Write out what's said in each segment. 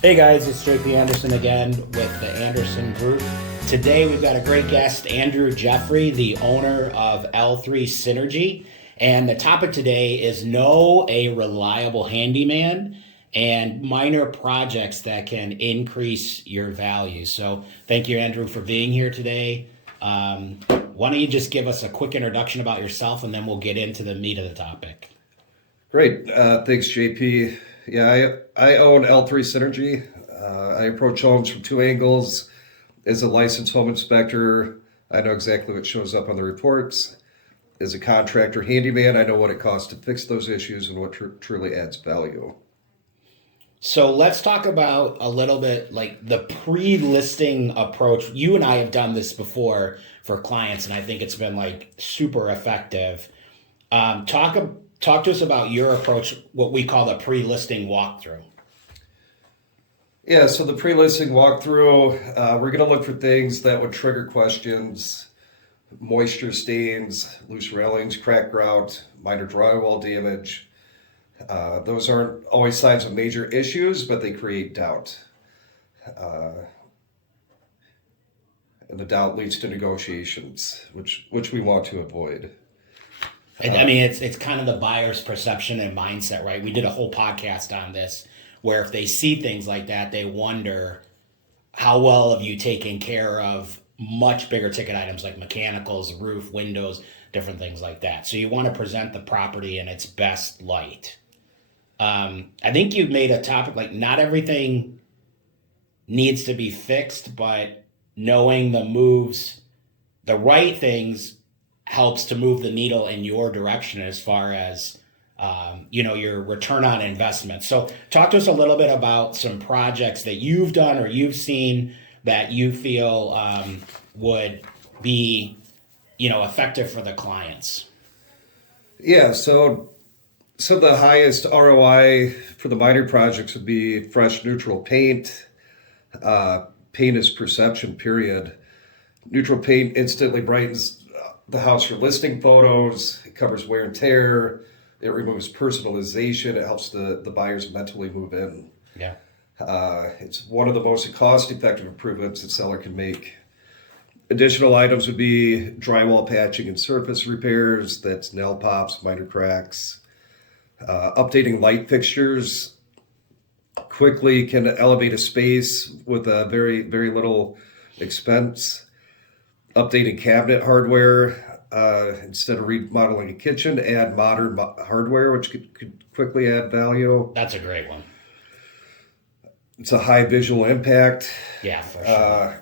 Hey guys, it's JP Anderson again with the Anderson Group. Today we've got a great guest, Andrew Jeffrey, the owner of L3 Synergy. And the topic today is know a reliable handyman and minor projects that can increase your value. So thank you, Andrew, for being here today. Why don't you just give us a quick introduction about yourself and then we'll get into the meat of the topic. Great. Thanks, JP. Yeah, I own L3 Synergy. I approach homes from two angles. As a licensed home inspector, I know exactly what shows up on the reports. As a contractor handyman, I know what it costs to fix those issues and what truly adds value. So let's talk about a little bit like the pre-listing approach. You and I have done this before for clients, and I think it's been like super effective. Talk to us about your approach, what we call the pre-listing walkthrough. Yeah, so the pre-listing walkthrough, we're going to look for things that would trigger questions: moisture stains, loose railings, cracked grout, minor drywall damage. Those aren't always signs of major issues, but they create doubt. And the doubt leads to negotiations, which we want to avoid. I mean, it's kind of the buyer's perception and mindset, right? We did a whole podcast on this, where if they see things like that, they wonder how well have you taken care of much bigger ticket items like mechanicals, roof, windows, different things like that. So you want to present the property in its best light. I think you made a topic like not everything needs to be fixed, but knowing the moves, the right things helps to move the needle in your direction as far as your return on investment. So talk to us a little bit about some projects that you've done or you've seen that you feel would be effective for the clients. Yeah, so the highest ROI for the minor projects would be fresh neutral paint. Paint is perception, period. Neutral paint instantly brightens the house for listing photos. It covers wear and tear. It removes personalization. It helps the buyers mentally move in. Yeah. It's one of the most cost-effective improvements the seller can make. Additional items would be drywall patching and surface repairs. That's nail pops, minor cracks. Updating light fixtures quickly can elevate a space with a very, very little expense. Updating cabinet hardware, instead of remodeling a kitchen, add modern hardware, which could quickly add value. That's a great one. It's a high visual impact. Yeah, for sure.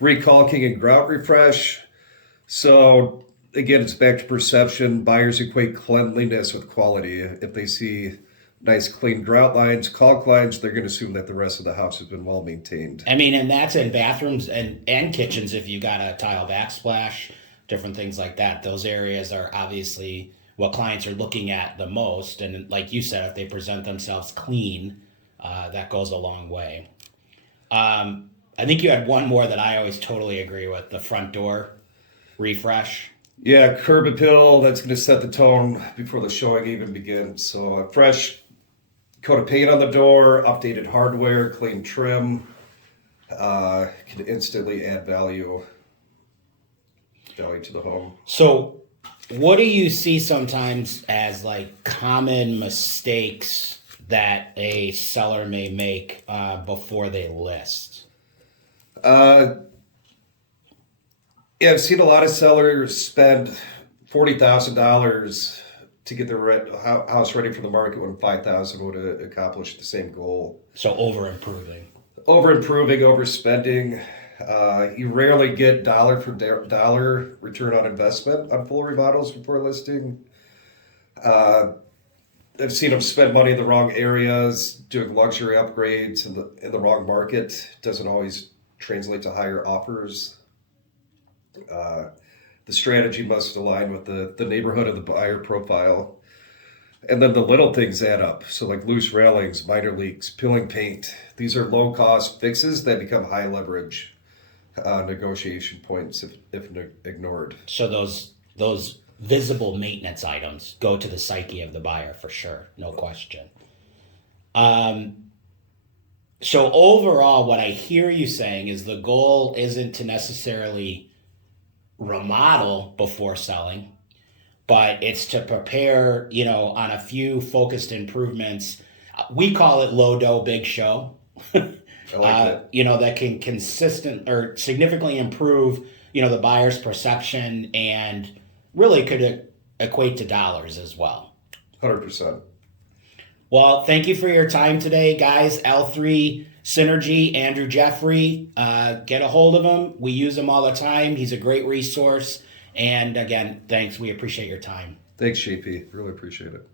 Recalking and grout refresh. So again, it's back to perception. Buyers equate cleanliness with quality. If they see nice clean grout lines, caulk lines, they're going to assume that the rest of the house has been well maintained. I mean, and that's in bathrooms and kitchens if you got a tile backsplash, different things like that. Those areas are obviously what clients are looking at the most. And like you said, if they present themselves clean, that goes a long way. I think you had one more that I always totally agree with, the front door refresh. Yeah, curb appeal, that's going to set the tone before the showing even begins. So a fresh coat of paint on the door, updated hardware, clean trim, can instantly add value to the home. So what do you see sometimes as like common mistakes that a seller may make before they list? Yeah, I've seen a lot of sellers spend $40,000 to get their house ready for the market when $5,000 would accomplish the same goal. So over improving. Over improving, overspending. You rarely get dollar for dollar return on investment on full remodels before listing. I've seen them spend money in the wrong areas, doing luxury upgrades in the wrong market. Doesn't always translate to higher offers. The strategy must align with the neighborhood of the buyer profile. And then the little things add up. So like loose railings, minor leaks, peeling paint. These are low cost fixes that become high leverage negotiation points if ignored. So those visible maintenance items go to the psyche of the buyer for sure, no question. So overall, what I hear you saying is the goal isn't to necessarily remodel before selling, but it's to prepare, on a few focused improvements. We call it low dough, big show. I like that. That can consistent or significantly improve, the buyer's perception and really could equate to dollars as well. 100%. Well, thank you for your time today, guys. L3 Synergy, Andrew Jeffrey. Get a hold of him. We use him all the time. He's a great resource. And again, thanks. We appreciate your time. Thanks, JP. Really appreciate it.